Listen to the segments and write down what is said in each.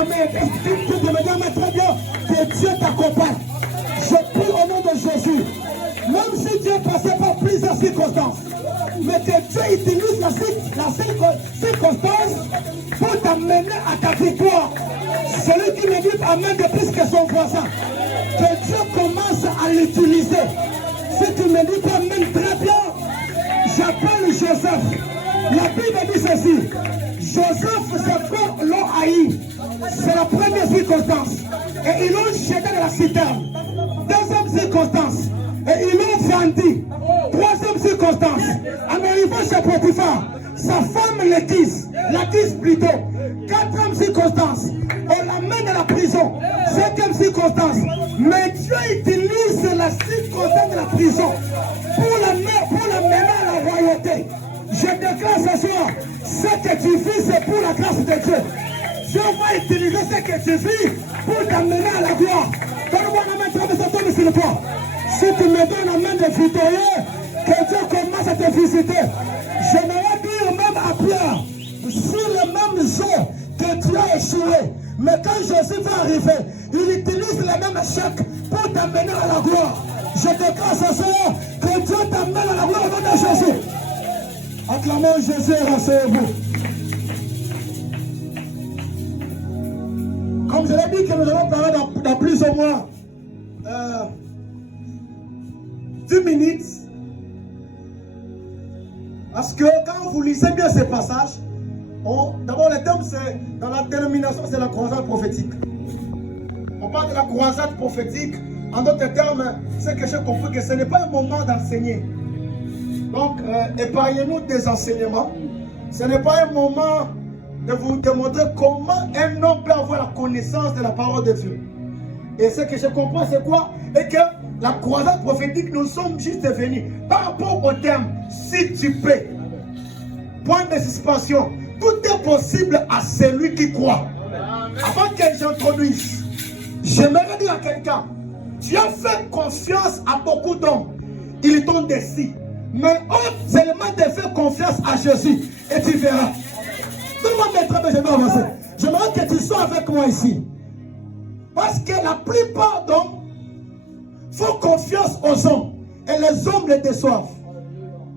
Amen. Tu te me dis très bien que Dieu t'accompagne. Je prie au nom de Jésus. Même si Dieu est passé par plusieurs circonstances, mais que Dieu utilise la circonstance pour t'amener à ta victoire. Celui qui me dit Amen de plus que son voisin, que Dieu commence à l'utiliser. Si tu me dis Amen très bien, j'appelle Joseph. La Bible dit ceci. Joseph, ses frères l'ont haï. C'est la première circonstance. Et ils l'ont jeté dans la citerne. Deuxième circonstance. Et ils l'ont vendu. Troisième circonstance. En arrivant chez Potiphar, sa femme l'accuse plutôt. Quatrième circonstance. On l'amène à la prison. Cinquième circonstance. Mais Dieu utilise la circonstance de la prison pour l'amener à la royauté. Je déclare ce soir, ce que tu vis, c'est pour la grâce de Dieu. Dieu va utiliser ce que tu vis pour t'amener à la gloire. Donne-moi la main, de ça tombe sur toi. Si tu me donnes la main de victorieux, que Dieu commence à te visiter. J'aimerais dire même à Pierre, sur le même jour que tu as échoué, mais quand Jésus va arriver, il utilise le même échec pour t'amener à la gloire. Je déclare ce soir que Dieu t'amène à la gloire au nom de Jésus. Acclamons Jésus et rassurez-vous. Comme je l'ai dit que nous allons parler dans plus ou moins 10 minutes. Parce que quand vous lisez bien ces passages, d'abord le thème c'est, dans la dénomination, c'est la croisade prophétique. On parle de la croisade prophétique. En d'autres termes, c'est que j'ai compris que ce n'est pas un moment d'enseigner. Donc, épargnez-nous des enseignements. Ce n'est pas un moment de vous démontrer comment un homme peut avoir la connaissance de la parole de Dieu. Et ce que je comprends, c'est quoi? Et que la croisade prophétique, nous sommes juste venus. Par rapport au terme, si tu peux. Point de suspension. Tout est possible à celui qui croit. Avant que j'introduise, j'aimerais dire à quelqu'un, tu as fait confiance à beaucoup d'hommes. Ils t'ont déçu. Mais seulement de faire confiance à Jésus et tu verras. Donne-moi mes travaux, je vais avancer. J'aimerais que tu sois avec moi ici. Parce que la plupart d'hommes font confiance aux hommes et les hommes les déçoivent.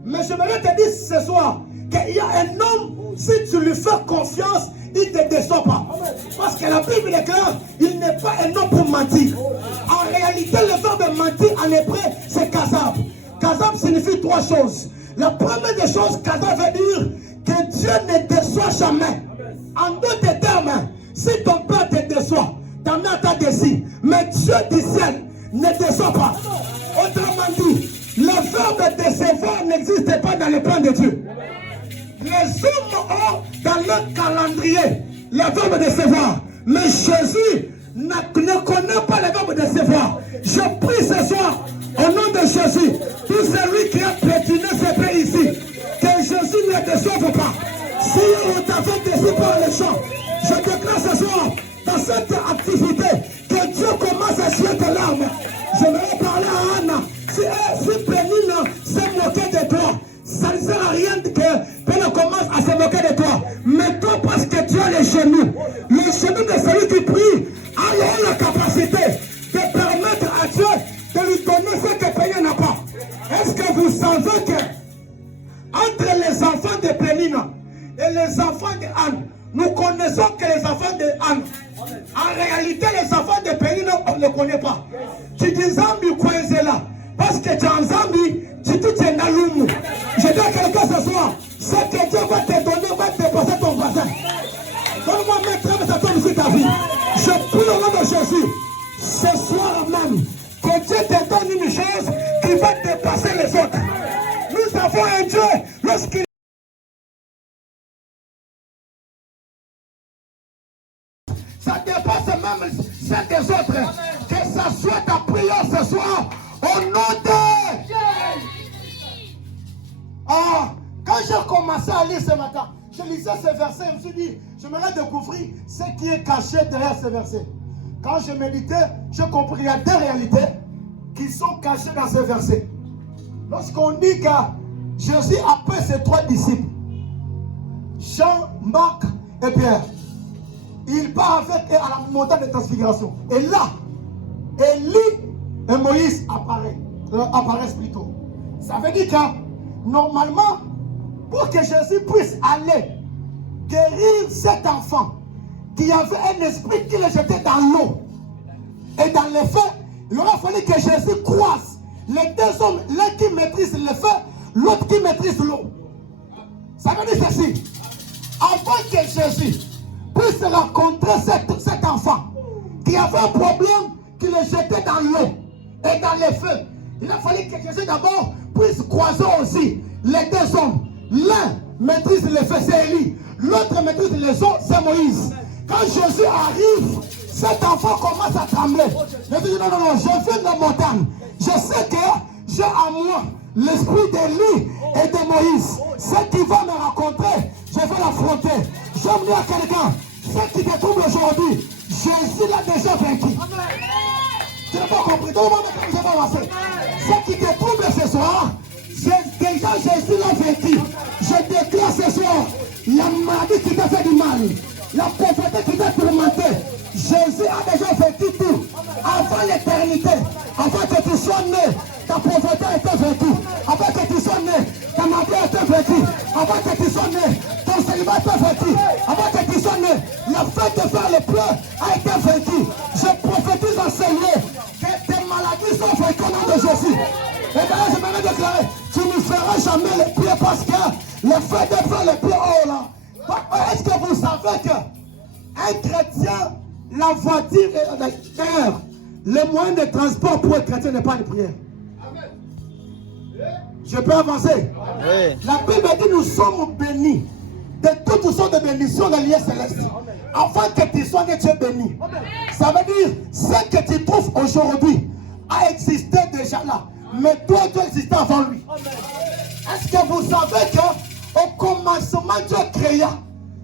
Mais j'aimerais te dire ce soir qu'il y a un homme, si tu lui fais confiance, il ne te déçoit pas. Parce que la Bible déclare, il n'est pas un homme pour mentir. En réalité, le verbe mentir en hébreu, c'est kazab. Kazab signifie trois choses. La première des choses, kazab veut dire que Dieu ne déçoit jamais. En d'autres termes, si ton père te déçoit, ta mère t'a déçu, mais Dieu du ciel ne déçoit pas. Autrement dit, le verbe décevoir n'existe pas dans le plan de Dieu. Les hommes ont dans leur calendrier le verbe décevoir, mais Jésus ne connaît pas le verbe décevoir. Je prie ce soir au nom de Jésus, tout celui qui a pétiné ce pays ici, que Jésus ne déçoive pas. Si on t'a fait déçu par les gens, je déclare ce soir, dans cette activité, que Dieu commence à essuyer tes larmes. J'aimerais parler à Anna. Si Pénine s'est moquée de toi, ça ne sert à rien que Pénine commence à se moquer de toi. Mais toi, parce que tu as les genoux de celui qui prie, alors la capacité de permettre à Dieu de lui donner ce que Pénine n'a pas. Est-ce que vous savez que entre les enfants de Pénine et les enfants de Anne, nous connaissons que les enfants de Anne. En réalité, les enfants de Pénine, on ne les connaît pas. Tu dis Zambi Kwenzela. Parce que tu es en Zambie, tu dis tu es Nalumu. Je dis à quelqu'un ce soir, ce que Dieu va te donner va dépasser ton voisin. Donne-moi maintenant que ça tombe sur ta vie. Je prie au nom de Jésus, ce soir même, que Dieu te donne une chose qui va dépasser les autres. Nous avons un Dieu, lorsqu'il ça dépasse même celle des autres. Que ça soit ta prière ce soir au nom de quand j'ai commencé à lire ce matin, je lisais ce verset, je me suis dit, j'aimerais découvrir ce qui est caché derrière ce verset. Quand je méditais, j'ai compris qu'il y a deux réalités qui sont cachées dans ce verset. Lorsqu'on dit que Jésus appelle ses trois disciples, Jean, Marc et Pierre. il part avec eux à la montagne de transfiguration. Et là, Élie et Moïse apparaissent plutôt. Ça veut dire que normalement, pour que Jésus puisse aller guérir cet enfant qui avait un esprit qui le jetait dans l'eau et dans le feu, il aurait fallu que Jésus croise les deux hommes, l'un qui maîtrise le feu, l'autre qui maîtrise l'eau. Ça veut dire ceci. Avant que Jésus puisse rencontrer cet enfant qui avait un problème, qui le jetait dans l'eau et dans le feu, il a fallu que Jésus d'abord puisse croiser aussi les deux hommes. L'un maîtrise le feu, c'est Élie. L'autre maîtrise les eaux, c'est Moïse. Quand Jésus arrive, cet enfant commence à trembler. Jésus dit non, je viens de montagne. Je sais que j'ai en moi l'esprit d'Élie et de Moïse. Ceux qui vont me rencontrer, je vais l'affronter. J'aime dire à quelqu'un, ce qui te trouble aujourd'hui, Jésus l'a déjà vaincu. Tu n'as pas compris. Ce qui te trouble ce soir, déjà Jésus l'a vaincu. Je déclare ce soir, la maladie qui t'a fait du mal, la pauvreté qui t'a tourmenté, Jésus a déjà vaincu tout. Avant l'éternité, avant que tu sois né, ta pauvreté a été vaincue. Avant que tu sois né, ta maladie a été vaincue. Avant que tu sois né, ton célibat a été vaincu. Avant que tu sois né, la fête de faire le pleurs a été vaincue. Je prophétise en ce lieu que tes maladies sont vaincues au nom de Jésus. Et d'ailleurs, je m'avais déclaré, tu ne feras jamais les pieds parce que le fait de faire les pieds, oh là. Est-ce que vous savez qu'un chrétien, la voiture, d'ailleurs, le moyen de transport pour un chrétien n'est pas une prière. Je peux avancer. Oui. La Bible dit nous sommes bénis de toutes sortes de bénédictions dans l'île céleste. Afin que tu sois né, tu es béni. Ça veut dire ce que tu trouves aujourd'hui a existé déjà là. Mais toi, tu existais avant lui. Est-ce que vous savez qu'au commencement, Dieu créa?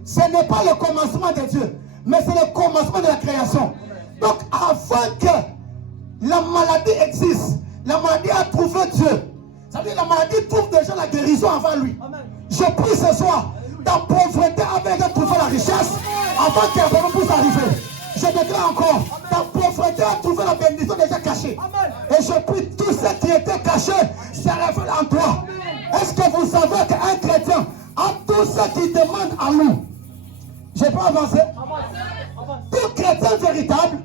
Ce n'est pas le commencement de Dieu, mais c'est le commencement de la création. Donc, avant que la maladie existe, la maladie a trouvé Dieu. Ça veut dire que la maladie trouve déjà la guérison avant lui. Je prie ce soir, ta pauvreté avait déjà trouvé la richesse avant qu'elle puisse arriver. Je déclare encore, ta pauvreté a trouvé la bénédiction déjà cachée. Et je prie tout ce qui était caché, ça révèle en toi. Est-ce que vous savez qu'un chrétien a tout ce qu'il demande à nous? Je peux avancer? Tout chrétien véritable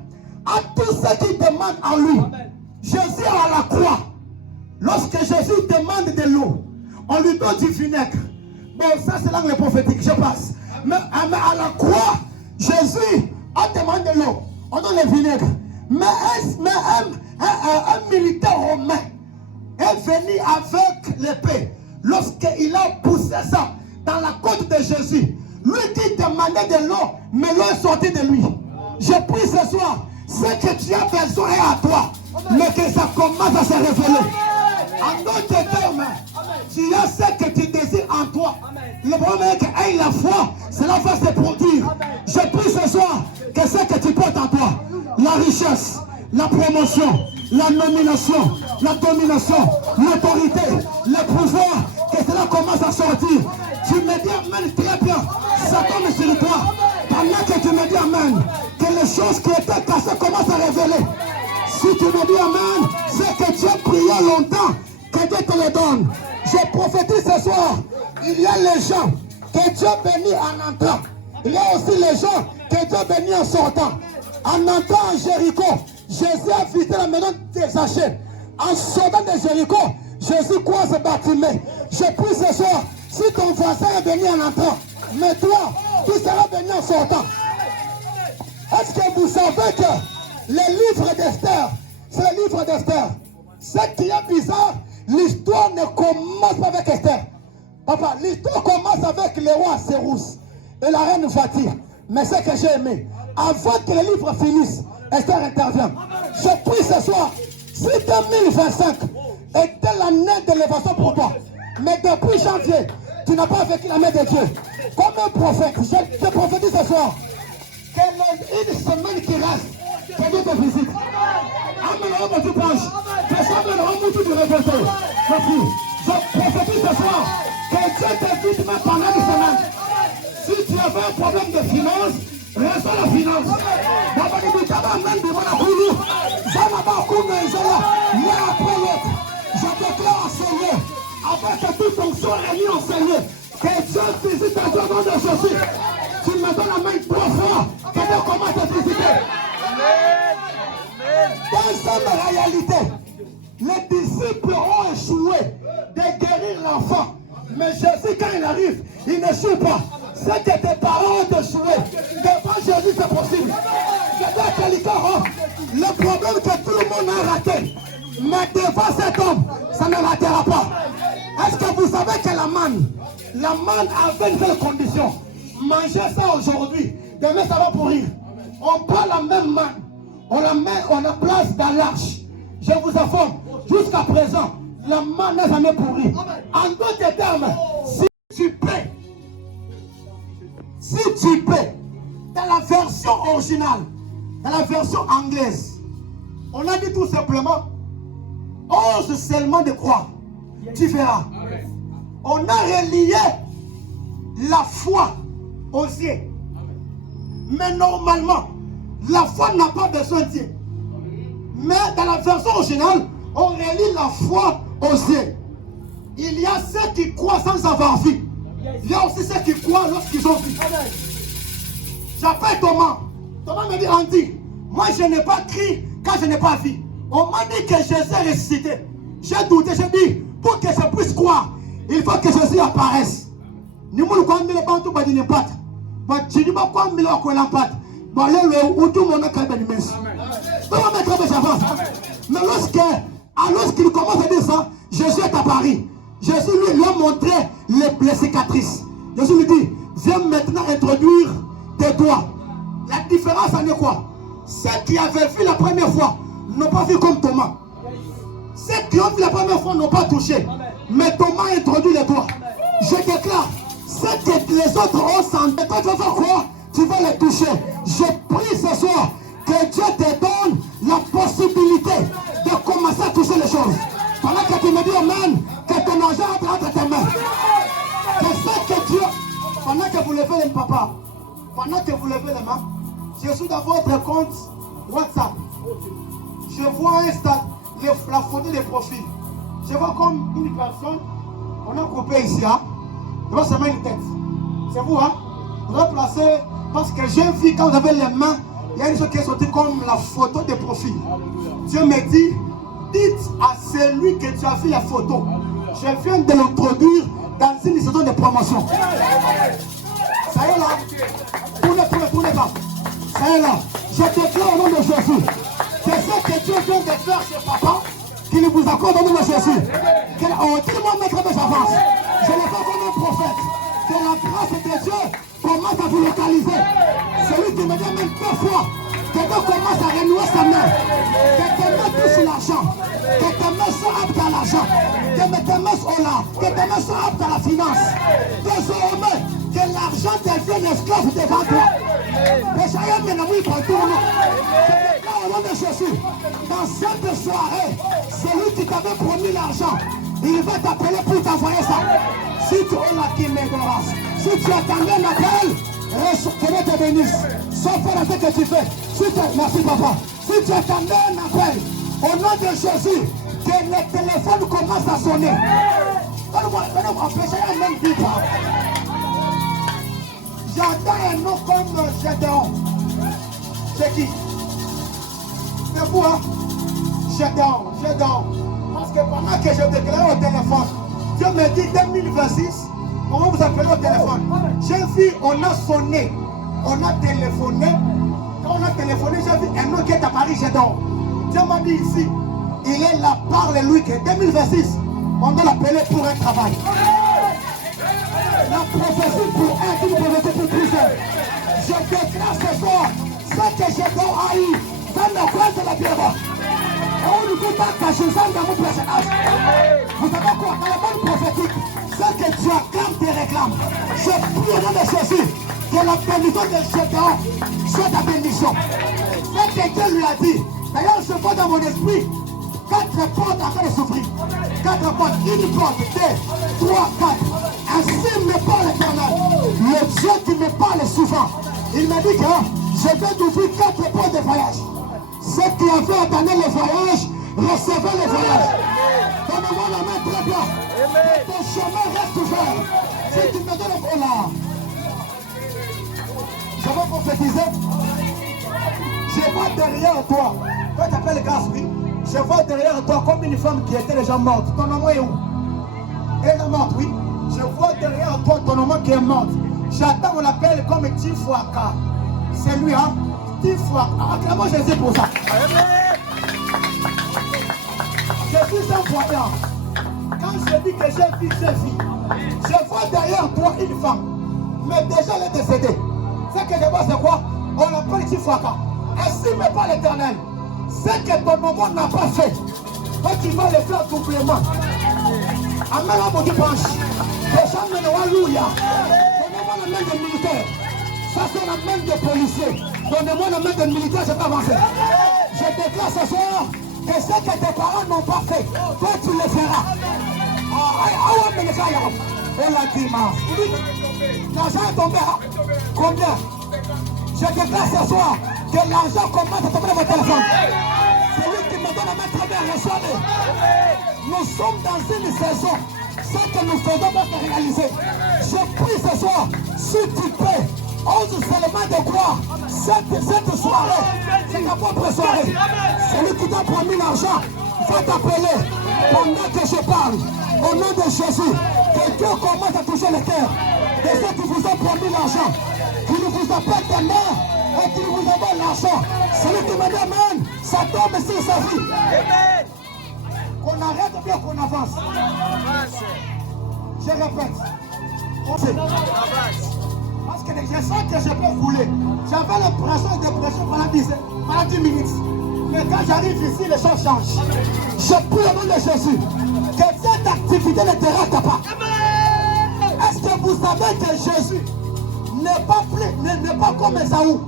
a tout ce qu'il demande à lui. Jésus à la croix, lorsque Jésus demande de l'eau, on lui donne du vinaigre. Bon, ça c'est l'angle prophétique, je passe. Mais à la croix, Jésus a demandé de l'eau, on donne le vinaigre. Mais un militaire romain est venu avec l'épée. Lorsqu'il a poussé ça dans la côte de Jésus, lui qui demandait de l'eau, mais l'eau est sortie de lui. Je prie ce soir, ce que tu as besoin est à toi, mais que ça commence à se révéler. En d'autres termes, tu as ce que tu désires en toi. Le problème est que la foi, cela va se produire. Je prie ce soir que ce que tu portes en toi, la richesse, la promotion, la nomination, la domination, l'autorité, le pouvoir, que cela commence à sortir. Tu me dis amen très bien, ça tombe sur toi. Pendant que tu me dis amen, que les choses qui étaient cassées commencent à révéler. Si tu me dis amen, c'est que tu as prié longtemps, que Dieu te le donne. Je prophétise ce soir, il y a les gens que Dieu bénit en entrant. Il y a aussi les gens que Dieu bénit en sortant. En entrant en Jéricho, Jésus a visité la maison de Zachée. En sortant de Jéricho, Jésus croise Bartimée. Je prie ce soir, si ton voisin est béni en entrant, mais toi, tu seras béni en sortant. Est-ce que vous savez que le livre d'Esther, c'est le livre d'Esther? Ce qui est bizarre, l'histoire ne commence pas avec Esther. Papa, l'histoire commence avec le roi Cyrus et la reine Vati. Mais ce que j'ai aimé, avant que le livre finisse, Esther intervient. Je prie ce soir, si 2025 était l'année d'élévation pour toi, mais depuis janvier, tu n'as pas vécu la main de Dieu. Comme un prophète, je te prophétise ce soir, que une semaine qui reste, que Dieu te visite. Amen, on tu penches. Que ça me rend tout du réveil. Je prophétise ce soir, que Dieu te visite même pendant une semaine. Si tu avais un problème de finances, reçois la finance. L'un après l'autre, je déclare enseigné, avec toute fonction réunie enseigné, que Dieu visite ton nom de Jésus. Tu me donnes la main 3 fois, que Dieu commence à te visiter. Dans cette réalité, les disciples ont échoué de guérir l'enfant. Mais Jésus, quand il arrive, il n'échoue pas. C'est que tes parents ont échoué. Devant Jésus, c'est possible. Je dis à quelqu'un, le problème que tout le monde a raté, mais devant cet homme, ça ne ratera pas. Est-ce que vous savez que la manne avait une seule condition? Manger ça aujourd'hui, demain ça va pourrir. On prend la même manne, on la met, on la place dans l'arche. Je vous informe, jusqu'à présent, la manne n'a jamais pourri. En d'autres termes, si tu paies, dans la version originale, dans la version anglaise, on a dit tout simplement, ose seulement de croire, tu verras. On a relié la foi aux yeux. Mais normalement, la foi n'a pas besoin d'yeux. Mais dans la version originale, on relie la foi aux yeux. Il y a ceux qui croient sans avoir vu. Il y a aussi ceux qui croient lorsqu'ils ont vu. J'appelle Thomas. Thomas me dit, Andy, moi je n'ai pas cru quand je n'ai pas vu. On m'a dit que Jésus est ressuscité. J'ai douté, j'ai dit, pour que je puisse croire, il faut que Jésus apparaisse. Ni mon quoi me le bantu ba dine pat. Ba chini ba kwa me le ko lampat. Ba le utu mon ka ben mes. Comment mettre mes avances? Mais lorsqu'il commence à dire ça, Jésus est apparu. Jésus lui a montré les cicatrices. Jésus lui dit, viens maintenant introduire tes doigts. La différence en est quoi? Ceux qui avaient vu la première fois n'ont pas vu comme Thomas. Ceux qui ont vu la première fois n'ont pas touché. Mais Thomas a introduit les doigts. Je déclare, ceux que les autres ont senti, quand tu vas faire quoi? Tu vas les toucher. Je prie ce soir que Dieu te donne la possibilité de commencer à toucher les choses. Pendant que tu me dis Amen, que ton argent entre entre tes mains. Je sais que Dieu, pendant que vous levez les papas, pendant que vous levez les mains, je suis dans votre compte WhatsApp. Je vois la photo de profil. Je vois comme une personne, on a coupé ici, hein. Je vois seulement une tête. C'est vous, hein. Vous avez placé, parce que j'ai vu quand vous avez les mains, il y a une chose qui est sortie comme la photo de profil. Dieu me dit, dites à celui que tu as vu la photo, je viens de l'introduire dans une saison de promotion. Ça y est là. Tournez pas. Ça y est là. Je déclare au nom de Jésus. C'est ce que Dieu vient de faire chez papa, qu'il vous accorde au nom de Jésus. Tout le monde mettra des avances. Je le fais comme un prophète. Que la grâce de Dieu commence à vous localiser. Celui qui me dit même 2 fois, que Dieu commence à renouer sa main. Que tes mains touchent l'argent. Que tes mains soient aptes à l'argent. Que tes mains soient là. Que tes mains soient aptes à la finance. Désormais, que l'argent devienne esclave devant toi. Et ça y est, maintenant, oui, pour tout le monde. Je déclare au nom de Jésus, dans cette soirée, celui qui t'avait promis l'argent, il va t'appeler pour t'envoyer ça. Si tu es là qui m'égorasse, si tu attendais un appel, que Dieu te bénisse. Sauf faire ce que tu fais. Merci papa. Si tu attendais un appel, au nom de Jésus, que le téléphone commence à sonner. Donne-moi, empêchez un même vite. J'entends un nom comme Gédéon. C'est qui? C'est vous, hein? Gédéon. Parce que pendant que je déclare au téléphone, Dieu me dit 2026, on va vous appeler au téléphone. J'ai vu, on a sonné, on a téléphoné. Quand on a téléphoné, j'ai vu un nom qui est à Paris, Gédéon. Dieu m'a dit ici, il est là, parle-lui que 2026, on doit l'appeler pour un travail. La prophétie pour un, une prophétie pour plusieurs. Je déclare ce soir, ce que Gédéon a eu dans le coin de la pierre. On ne peut pas cacher ça dans mon personnage. Vous savez quoi? Dans la bonne prophétique, ce que tu acclames, tu réclames. Je prie au nom de Jésus que la bénédiction de Gédéon soit ta bénédiction. Ce que Dieu lui a dit. D'ailleurs, je vois dans mon esprit 4 portes en train de s'ouvrir. 4 portes, une porte, 2, 3, 4. Ainsi me parle l'Éternel. Le Dieu qui me parle souvent. Il m'a dit que je vais d'ouvrir 4 points de voyage. Ceux qui avaient attendu le voyage, recevez le voyage. Donnez-moi la main très bien. Ton chemin reste ouvert. Si tu me donnes le là. Je vais prophétiser. Je vois derrière toi. Toi, tu appelles le gars, oui. Je vois derrière toi comme une femme qui était déjà morte. Ton nom est où? Elle est morte, oui. Je vois derrière toi ton nom qui est morte. J'attends, on l'appelle comme Tifouaka. C'est lui, hein? Tifouaka. Acclamons Jésus pour ça. Je suis un voyant. Quand je dis que j'ai vu, je vois derrière toi une femme. Mais déjà, elle est décédée. Ce que je vois, c'est quoi? On l'appelle Tifouaka. Estime pas l'Éternel. Ce que ton moment n'a pas fait, toi tu vas le faire doublement. Amen, mon Dieu, penche. Alléluia. Donnez-moi la main de militaire. Ça, c'est la main de policier. Donnez-moi la main de militaire, je peux avancer. Je déclare ce soir que ce que tes parents n'ont pas fait, toi tu le feras. Et la dimanche. L'argent est tombé. Combien? Je déclare ce soir que l'argent commence à tomber dans votre téléphone. Celui qui me donne la main très bien reçoit. Nous sommes dans une saison. Ce que nous faisons va se réaliser. Je prie ce soir, si tu peux, ose seulement de croire. Cette soirée, c'est ta propre soirée. Celui qui t'a promis l'argent va t'appeler pendant que je parle. Au nom de Jésus, que Dieu commence à toucher le cœur de ceux qui vous ont promis l'argent, qui ne vous appellent ta main et qui vous envoient l'argent. Celui qui me demande, ça tombe sur sa vie. Amen. Qu'on arrête ou bien qu'on avance. Je répète. Parce que je sens que je peux rouler. J'avais l'impression de prêcher pendant 10 minutes. Mais quand j'arrive ici, les choses changent. Je prie au nom de Jésus que cette activité ne te rate pas. Est-ce que vous savez que Jésus n'est pas comme Esaü?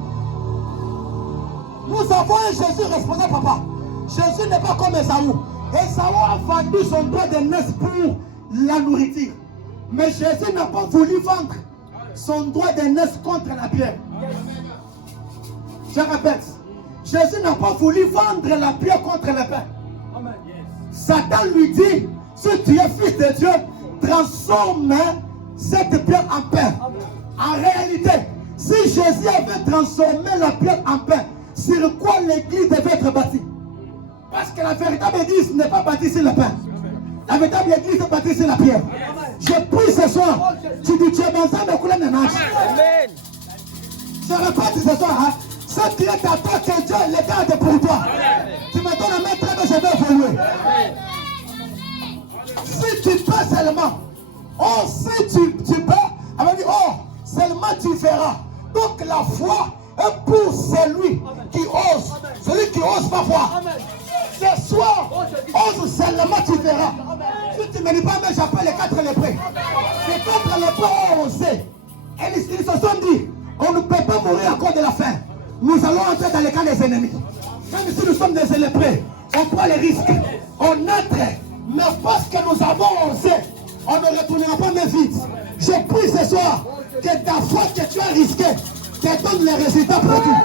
Nous avons un Jésus responsable, papa. Jésus n'est pas comme Esaü. Esaü a vendu son droit de naissance pour la nourriture. Mais Jésus n'a pas voulu vendre son droit de naissance contre la pierre. Je répète, Jésus n'a pas voulu vendre la pierre contre le pain. Satan lui dit, si tu es fils de Dieu, transforme cette pierre en pain. En réalité, si Jésus avait transformé la pierre en pain, sur quoi l'église devait être bâtie? Parce que la véritable église n'est pas bâtie sur le pain. La véritable église est bâtie sur la pierre. Je prie ce soir, tu dis tu es dans un couleur de nage. Je répète ce soir, hein, ce qui est à toi que Dieu le garde pour toi. Tu me donnes la main très bien, je vais évoluer. Si tu peux seulement, oh, si tu peux, elle va dire, oh, seulement tu feras. Donc la foi est pour celui qui ose. Celui qui ose pas voir. Ce soir, ose seulement tu verras. Si tu ne me dis pas, mais j'appelle les 4 lépreux. Les 4 lépreux ont osé. Et ils se sont dit, on ne peut pas mourir à cause de la faim. Nous allons entrer dans les camps des ennemis. Même si nous sommes des lépreux, on prend les risques. On entre. Mais parce que nous avons osé, on ne retournera pas mais vite. Je prie ce soir que ta foi que tu as risquée te donne les résultats produits.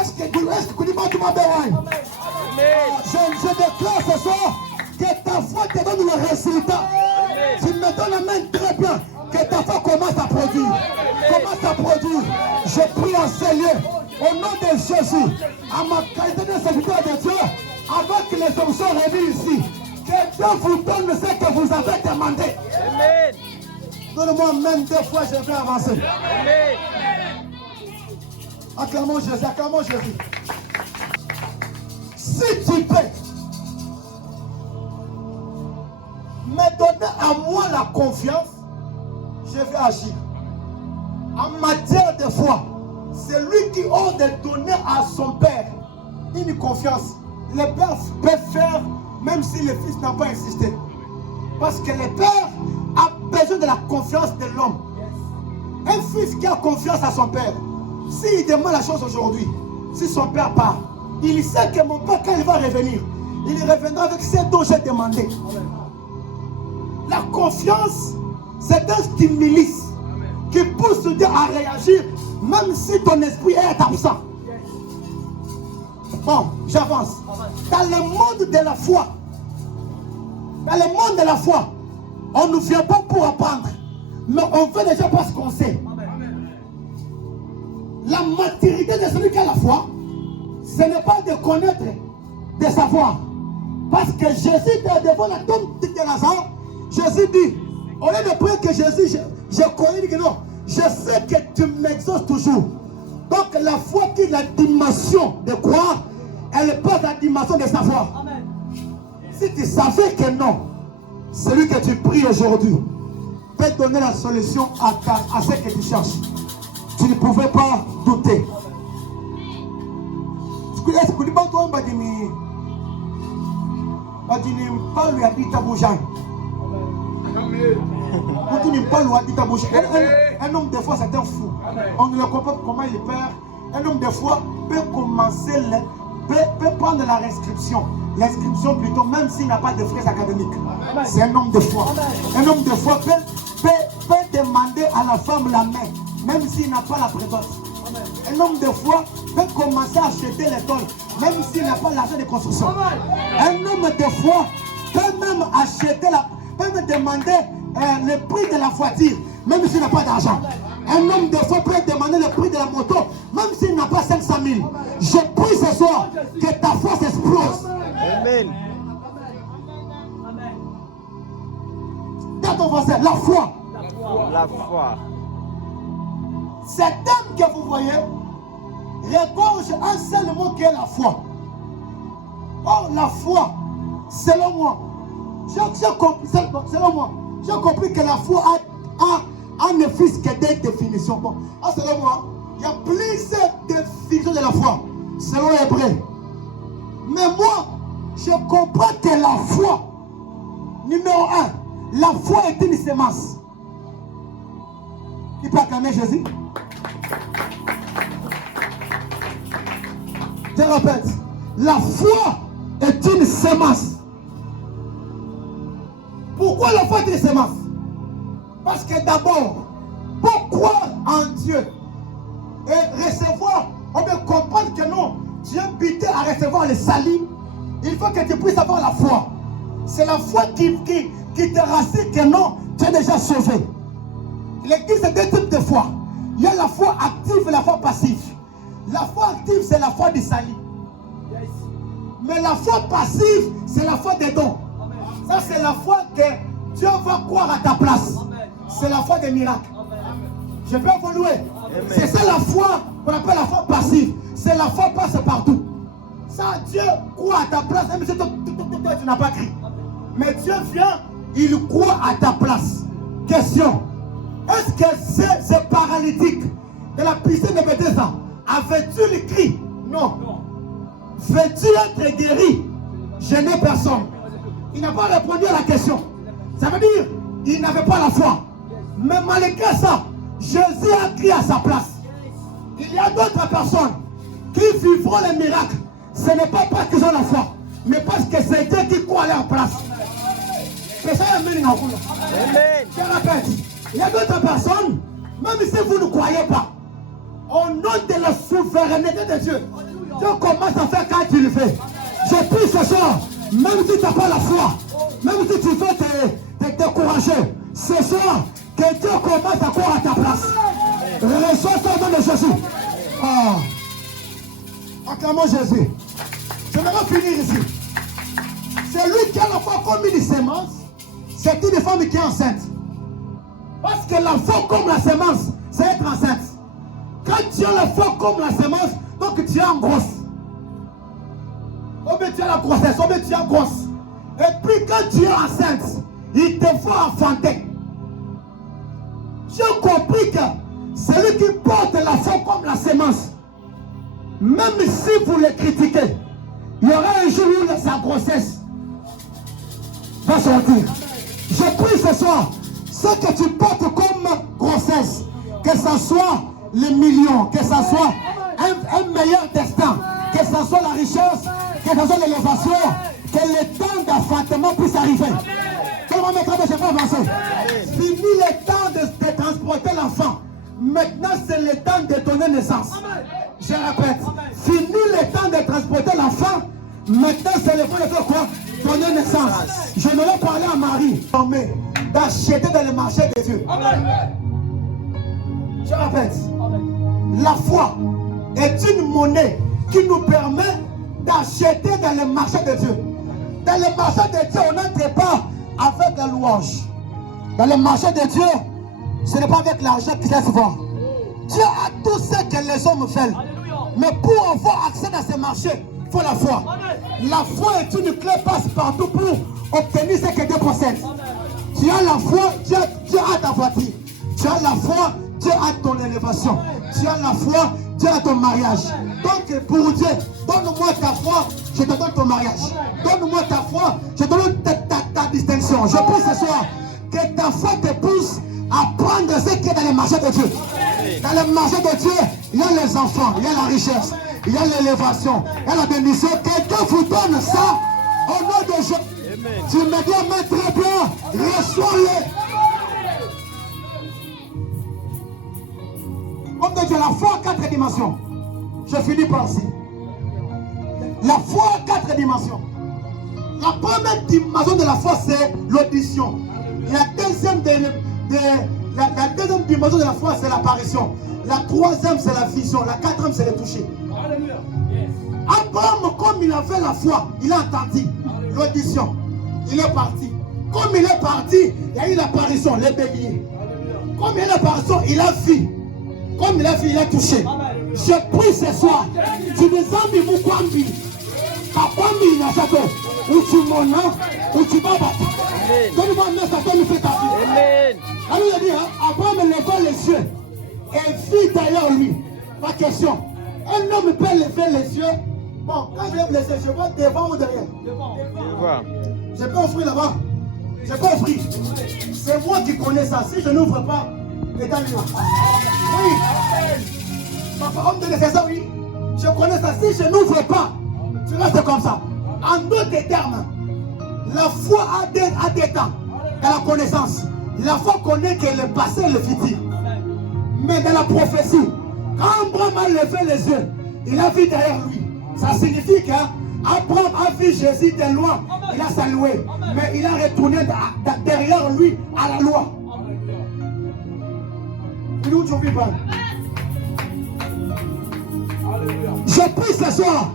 Est-ce que tu m'as besoin? Je déclare ce soir que ta foi te donne le résultat. Tu me donnes la main très bien. Que ta foi commence à produire. Commence à produire. Je prie en ce lieu, au nom de Jésus, à ma qualité de serviteur de Dieu, avant que les hommes soient réunis ici, que Dieu vous donne ce que vous avez demandé. Amen. Donne-moi même 2 fois, je vais avancer. Amen. Acclamons Jésus, acclamons Jésus. Si tu peux me donner à moi la confiance, je vais agir. En matière de foi, c'est lui qui ose de donner à son père une confiance. Le père peut faire même si le fils n'a pas insisté. Parce que le père a besoin de la confiance de l'homme. Un fils qui a confiance à son père, s'il demande la chose aujourd'hui, si son père part, il sait que mon père, quand il va revenir, il reviendra avec ce dont j'ai demandé. La confiance, c'est un stimulus qui poussent Dieu à réagir, même si ton esprit est absent. Bon, j'avance. Dans le monde de la foi, on ne vient pas pour apprendre, mais on fait déjà parce qu'on sait. La maturité de celui qui a la foi, ce n'est pas de connaître, de savoir. Parce que Jésus était devant la tombe de Lazare. Jésus dit, au lieu de prier que Jésus, je connais, il dit que non, je sais que tu m'exauces toujours. Donc la foi qui est la dimension de croire, elle passe la dimension de savoir. Amen. Si tu savais que non, celui que tu pries aujourd'hui peut donner la solution à ce que tu cherches, tu ne pouvais pas douter. Un homme des fois c'est un fou. On ne le comprend pas comment il perd. Un homme des fois peut commencer, peut prendre la l'inscription plutôt, même s'il n'a pas de frais académiques. C'est un homme de foi. Un homme de foi peut demander à la femme la main, même s'il n'a pas la présence. Un homme de foi peut commencer à acheter l'école, même s'il n'a pas l'argent de construction. Un homme de foi peut même peut me demander le prix de la voiture, même s'il n'a pas d'argent. Un homme de foi peut demander le prix de la moto, même s'il n'a pas 500 000. Je prie ce soir que ta foi s'explose. Amen. Dans ton voisin, la foi. La foi. Cet homme que vous voyez regorge un seul mot qui est la foi. Or, la foi, selon moi, j'ai compris que la foi ne fût que des définitions. Bon, selon moi, il y a plusieurs définitions de la foi, selon les Hébreux. Mais moi, je comprends que la foi, numéro 1, la foi est une sémence. Qui peut acclamer Jésus? Je répète, la foi est une sémence. Pourquoi la foi est une sémence? Parce que d'abord, pour croire en Dieu et recevoir, on peut comprendre que non, Dieu invité à recevoir le salut, il faut que tu puisses avoir la foi. C'est la foi qui te rassure que non, tu es déjà sauvé. Il existe deux types de foi. Il y a la foi active et la foi passive. La foi active, c'est la foi du salut. Mais la foi passive, c'est la foi des dons. Ça, c'est la foi que Dieu va croire à ta place. C'est la foi des miracles. Je peux évoluer. C'est ça la foi qu'on appelle la foi passive. C'est la foi passe partout. Ça, Dieu croit à ta place, même si toi, tu n'as pas crié. Mais Dieu vient, il croit à ta place. Question. Est-ce que ce paralytique de la piscine de Bethesda avait-tu le cri? Non. Veux-tu être guéri? Je n'ai personne. Il n'a pas répondu à la question. Ça veut dire qu'il n'avait pas la foi. Mais malgré ça, Jésus a crié à sa place. Il y a d'autres personnes qui vivront les miracles. Ce n'est pas parce qu'ils ont la foi, mais parce que c'est Dieu qui croit à leur place. C'est ça, amen. Je répète, il y a d'autres personnes, même si vous ne croyez pas, au nom de la souveraineté de Dieu, Dieu commence à faire quand il le fait. Je prie ce soir, même si tu n'as pas la foi, même si tu veux te décourager, ce soir, que Dieu commence à croire à ta place. Reçois ça au nom de Jésus. Acclamons Jésus. Je vais finir ici. C'est lui qui a la foi comme une sémence. C'est une femme qui est enceinte. Parce que la foi comme la sémence, c'est être enceinte. Quand tu as la foi comme la sémence, donc tu es en grosse. Ou bien tu as la grossesse, ou bien tu es grosse. Et puis quand tu es enceinte, il te faut enfanter. J'ai compris que celui qui porte la foi comme la sémence, même si vous le critiquez, il y aura un jour où sa grossesse va sortir. Je prie ce soir, ce que tu portes comme grossesse, que ce soit les millions, que ce soit un meilleur destin, que ce soit la richesse, que ce soit l'élévation, que le temps d'enfantement puisse arriver. Comment mettre de je peux avancer? Fini le temps de transporter l'enfant. Maintenant, c'est le temps de donner naissance. Je répète, fini le temps de transporter l'enfant. Maintenant, c'est le temps de faire quoi? Donner naissance. Je ne vais parler à Marie, d'acheter dans le marché de Dieu. Je répète, la foi est une monnaie qui nous permet d'acheter dans le marché de Dieu. Dans le marché de Dieu, on n'entre pas avec la louange. Dans le marché de Dieu, ce n'est pas avec l'argent qui se vend. Dieu a tout ce que les hommes veulent. Mais pour avoir accès à ce marché, il faut la foi. La foi est une clé passe-partout pour obtenir ce que Dieu possède. Tu as la foi, Dieu a ta voiture. Tu as la foi, Dieu a ton élévation. Tu as la foi, Dieu a ton mariage. Donc pour Dieu, donne-moi ta foi, je te donne ton mariage. Donne-moi ta foi, je te donne ta distinction. Je prie ce soir que ta foi te pousse à prendre ce qui est dans le marché de Dieu. Dans le marché de Dieu, il y a les enfants, il y a la richesse, il y a l'élévation, il y a la bénédiction. Que Dieu vous donne ça au nom de Jésus. Tu me dois mettre bien, reçois-le. Comme de Dieu, la foi a 4 dimensions. Je finis par ici. La foi a 4 dimensions. La première dimension de la foi, c'est l'audition. La deuxième dimension de la foi, c'est l'apparition. La troisième, c'est la vision. La quatrième, c'est le toucher. Abraham, comme il avait la foi, il a entendu l'audition. Il est parti. Comme il est parti, il y a eu l'apparition, les béliers. Comme il y a eu l'apparition, il a vu. Comme il a vu, il a touché. Je prie ce soir. Tu me zambi mukwambi. Kakwambi il a château. Où tu m'en as, où tu vas battre. Donne-moi un instant, donne-moi ta vie. Amen. Alors il a dit, Abraham leva les yeux et vit derrière lui. Ma question, un homme peut lever les yeux. Bon, quand je lève les yeux, je vois devant ou derrière. Devant. Je peux offrir là-bas. Je peux offrir. C'est moi qui connais ça. Si je n'ouvre pas, les gars, là. Oui. Ma parole me fait ça, oui. Je connais ça. Si je n'ouvre pas, tu restes comme ça. En d'autres termes, la foi a des temps dans la connaissance. La foi connaît que le passé et le futur. Mais dans la prophétie, quand Abraham a levé les yeux, il a vu derrière lui. Ça signifie qu'Abraham a vu Jésus de loin, il a salué. Mais il a retourné derrière lui à la loi. Je prie ce soir.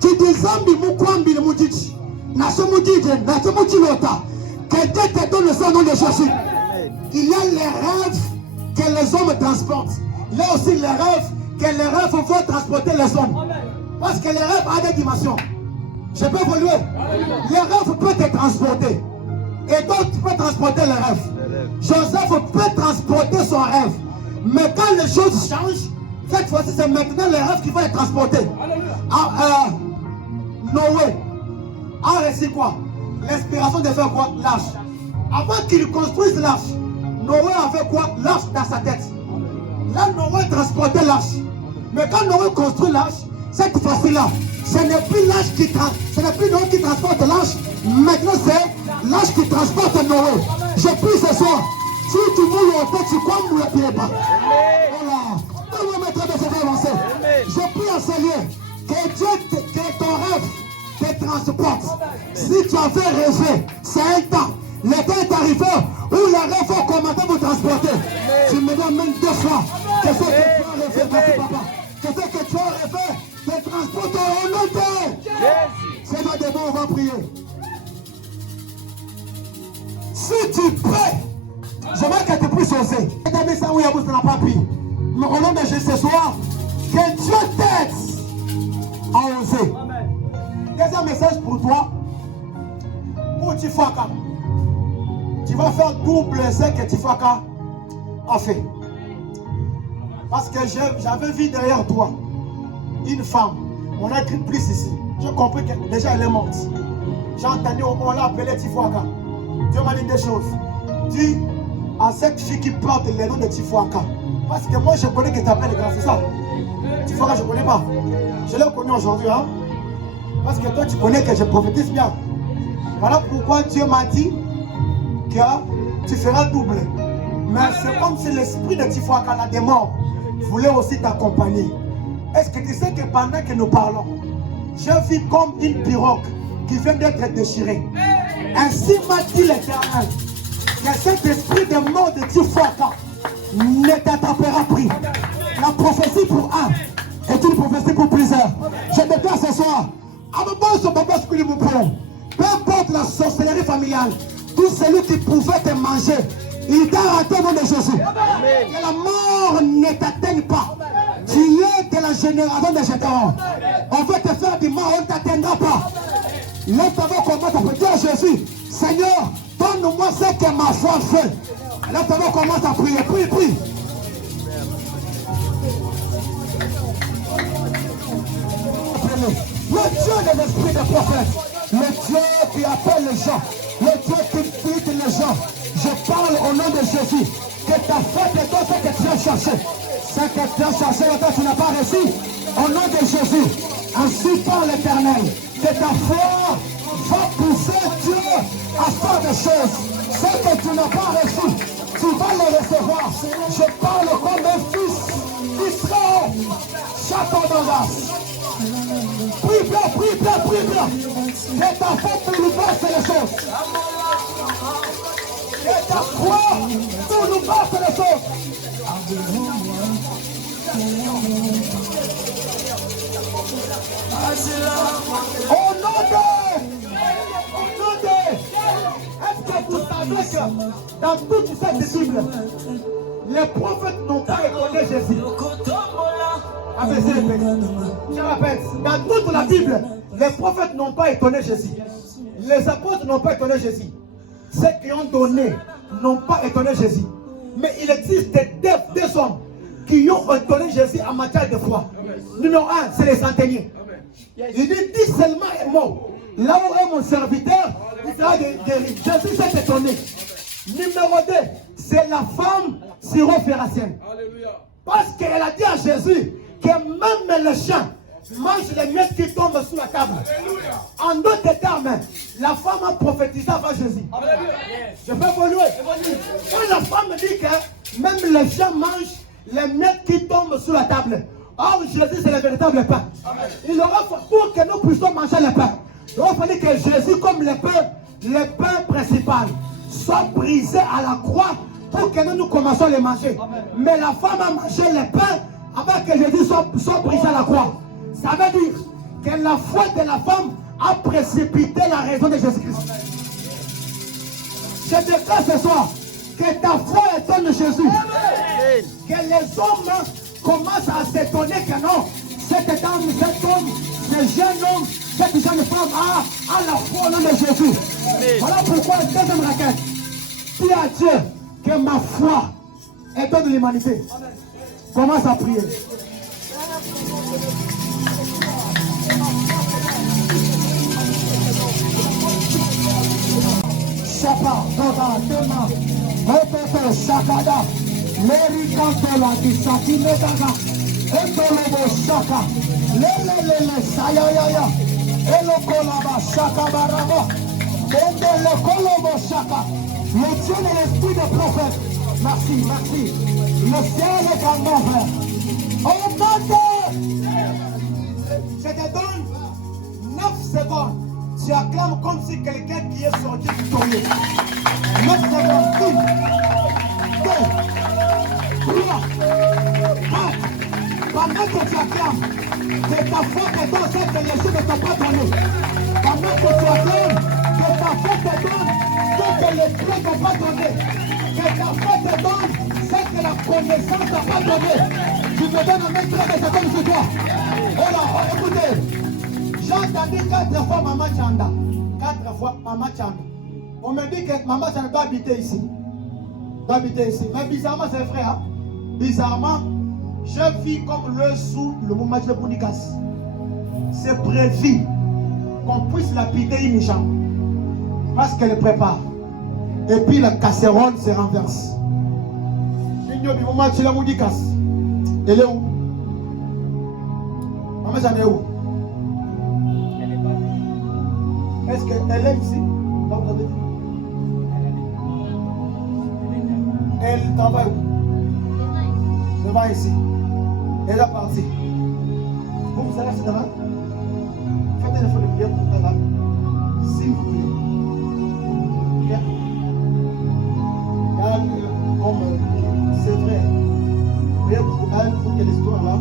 Tu dis Zambi Mukwambi le Moudjidji. Naso Moudjidji, Naso Moudjilota. Que Dieu te donne le nom de Jésus. Il y a les rêves que les hommes transportent. Il y a aussi les rêves que les rêves vont transporter les hommes. Parce que les rêves ont des dimensions. Je peux évoluer. Les rêves peuvent te transporter. Et donc tu peux transporter les rêves. Joseph peut transporter son rêve. Mais quand les choses changent, cette fois-ci c'est maintenant les rêves qui vont être transportés. Noé a reçu quoi? L'inspiration de faire quoi? L'arche. Avant qu'il construise l'arche, Noé avait quoi? L'arche dans sa tête. Là, Noé transportait l'arche. Mais quand Noé construit l'arche, cette fois-ci-là, ce n'est plus l'arche qui Noé qui transporte l'arche. Maintenant, c'est l'arche qui transporte Noé. Je prie ce soir. Si tu mouilles au tête, tu crois que nous ne le prions pas. Voilà. Donne-moi mettre de se faire avancer. Je prie à Seigneur que Dieu, que ton rêve te transporte. Si tu avais rêvé, c'est un temps. Le temps est arrivé où les rêves vont commencer à vous transporter. Tu me donnes même 2 fois que ce que tu as rêvé, papa. Que ce que tu as rêvé te transporte au nom de Jésus. C'est pas de bon, on va prier. Si tu pries, je veux que tu puisses oser. Regardez ça où il y a beaucoup de papier. Mais au nom de Jésus ce soir, que Dieu t'aide à oser. Deuxième message pour toi. Pour Tifaka. Tu vas faire double ce que Tifaka a fait. Parce que j'avais vu derrière toi une femme. On a écrit plus ici. J'ai compris que déjà elle est morte. J'ai entendu, on l'a appelée Tifaka. Dieu m'a dit des choses. Dis à cette fille qui porte le nom de Tifaka. Parce que moi je connais que tu t'appelles grand, c'est ça. Tifaka je ne connais pas. Je l'ai connu aujourd'hui. Hein? Parce que toi tu connais que je prophétise bien. Voilà pourquoi Dieu m'a dit que tu feras double. Mais c'est comme si l'esprit de Tifaka, la démon, voulait aussi t'accompagner. Est-ce que tu sais que pendant que nous parlons, j'ai vu comme une pirogue qui vient d'être déchirée. Ainsi m'a dit l'Éternel, que cet esprit de mort de Dieu Fouaka ne t'attrapera plus. La prophétie pour un est une prophétie pour plusieurs. Je déclare ce soir, peu importe la sorcellerie familiale, tout celui qui pouvait te manger, il t'a raté au nom de Jésus. Que la mort ne t'atteigne pas. Tu es de la génération de Gédéon. On veut te faire du mal, on ne t'atteindra pas. Lève ta voix comment tu peux dire à Jésus, Seigneur, donne-moi ce que ma foi fait. Lève ta voix, commence à prier, prie, prie. Le Dieu de l'esprit des prophètes, le Dieu qui appelle les gens, le Dieu qui guide les gens. Je parle au nom de Jésus, que ta foi te donne ce que tu as cherché. Ce que tu as cherché, tu n'as pas reçu. Au nom de Jésus, ainsi par l'Éternel, que ta foi va pousser Dieu à faire des choses. Ce que tu n'as pas reçu, tu vas le recevoir. Je parle comme un fils d'Israël. Château d'Angas. Prie bien, prie bien, prie bien. Que ta foi pour nous passer les choses. Que ta foi pour nous passer les choses. Au nom de... Est-ce que vous savez que dans toute cette Bible, les prophètes n'ont pas écouté Jésus? Je répète, dans toute la Bible, les prophètes n'ont pas étonné Jésus. Les apôtres n'ont pas étonné Jésus. Ceux qui ont donné n'ont pas étonné Jésus. Mais il existe deux hommes qui ont étonné Jésus en matière de foi. Numéro un, c'est les centeniers. Il dit seulement un mot. Là où est mon serviteur, il sera guéri. Jésus s'est étonné. Numéro 2, c'est la femme syrophéracienne. Parce qu'elle a dit à Jésus que même les chiens mangent les miettes qui tombent sous la table. En d'autres termes, la femme a prophétisé avant Jésus. Je peux évoluer. Quand la femme dit que même les chiens mangent les miettes qui tombent sous la table. Or, Jésus, c'est le véritable pain. Il aura fallu pour que nous puissions manger le pain. Il aura fallu que Jésus, comme le pain principal, soit brisé à la croix pour que nous commencions à les manger. Mais la femme a mangé le pain avant que Jésus soit brisé à la croix. Ça veut dire que la foi de la femme a précipité la raison de Jésus-Christ. Je déclare ce soir que ta foi étonne Jésus. Que les hommes commencent à s'étonner que non, cet homme, ce jeune homme, cette jeune femme a la foi au nom de Jésus. Voilà pourquoi la deuxième requête. Dis à Dieu que ma foi étonne l'humanité. Commence à prier. Chapa, Doda, Tema, Opepe, Sakada, Leri Kantola, Kisaki, Medaga, Etolobo, Shaka, Lele, Sayaya, Elokolaba, Shaka, Baraba, Ende, Lokolobo, Shaka, le Dieu de l'esprit des prophètes. Merci, merci. Le ciel est en mon frère. Au nom de... Je te donne 9 secondes. Tu acclames comme si quelqu'un qui est sorti victorieux. 9 secondes. 1, 2, 3, 4. Pendant que tu acclames, que ta foi te donne ce que les gens ne t'ont pas donné. Pendant que tu acclames, que ta foi te donne ce que les clés ne t'ont pas donné. Que ta foi te donne ce que la connaissance n'a pas donné. Tu me donnes en même 3 secondes sur toi. Voilà, écoutez. J'ai entendu 4 fois Maman Chanda. 4 fois Maman Chanda. On me dit que Maman Chanda doit habiter ici. Mais bizarrement, c'est vrai. Hein? Bizarrement, je vis comme le sous le mouvement de Bounikas. C'est prévu qu'on puisse l'habiter une chambre. Parce qu'elle prépare. Et puis la casserole se renverse. Elle est où? Maman Chanda est où? Est-ce qu'elle est ici? Comme vous avez dit. Elle travaille où? Devant ici. Elle est partie. Vous allez rester là. Faites un effort de prière pour là. S'il vous plaît. Bien. Comme c'est vrai. Priez pour elle pour que l'histoire là,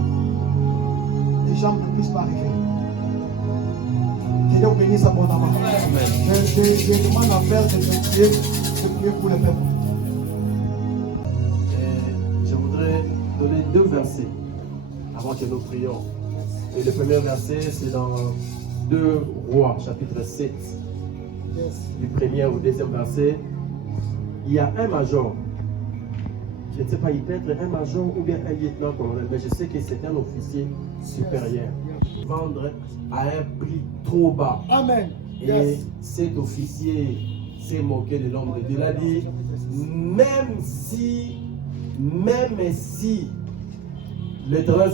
les gens ne puissent pas arriver. Que Dieu bénisse abondamment. Je demande à faire de prier pour le peuple. Je voudrais donner 2 versets avant que nous prions. Et le premier verset, c'est dans 2 Rois, chapitre 7. Du premier au deuxième verset, il y a un major. Je ne sais pas, il peut être un major ou bien un lieutenant-colonel, mais je sais que c'est un officier supérieur. Vendre à un prix trop bas. Amen. Et cet officier s'est moqué de l'homme de Dieu. Il a dit, même si l'Éternel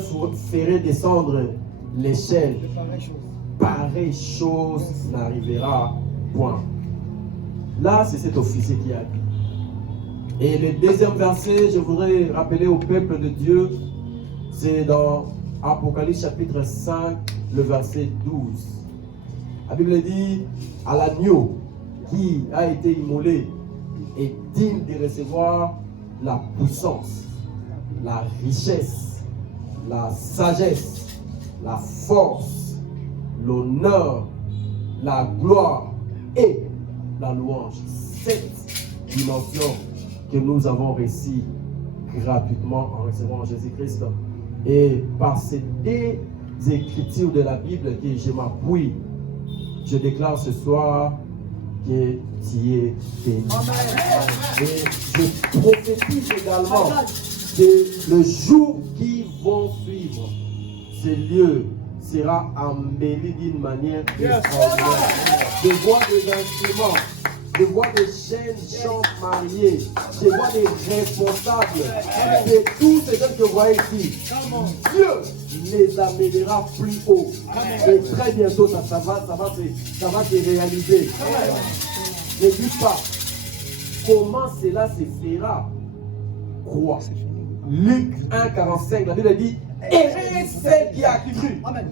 ferait descendre l'échelle, pareille chose n'arrivera point. Là, c'est cet officier qui a dit. Et le deuxième verset, je voudrais rappeler au peuple de Dieu, c'est dans Apocalypse chapitre 5, le verset 12. La Bible dit, à l'agneau qui a été immolé est digne de recevoir la puissance, la richesse, la sagesse, la force, l'honneur, la gloire et la louange. 7 dimensions que nous avons reçues gratuitement en recevant Jésus-Christ. Et par ces 2 écritures de la Bible que je m'appuie, je déclare ce soir que tu es béni. Et je prophétise également que le jour qui vont suivre, ce lieu sera embelli d'une manière extraordinaire. Je vois des instruments, je vois des jeunes gens mariés, je vois des responsables de tous ces gens que vous voyez ici. Dieu les amènera plus haut. Et très bientôt, ça va se réaliser. Ne dis pas comment cela se fera. Crois. Luc 1,45, la Bible dit, et celle qui a cru. Amen.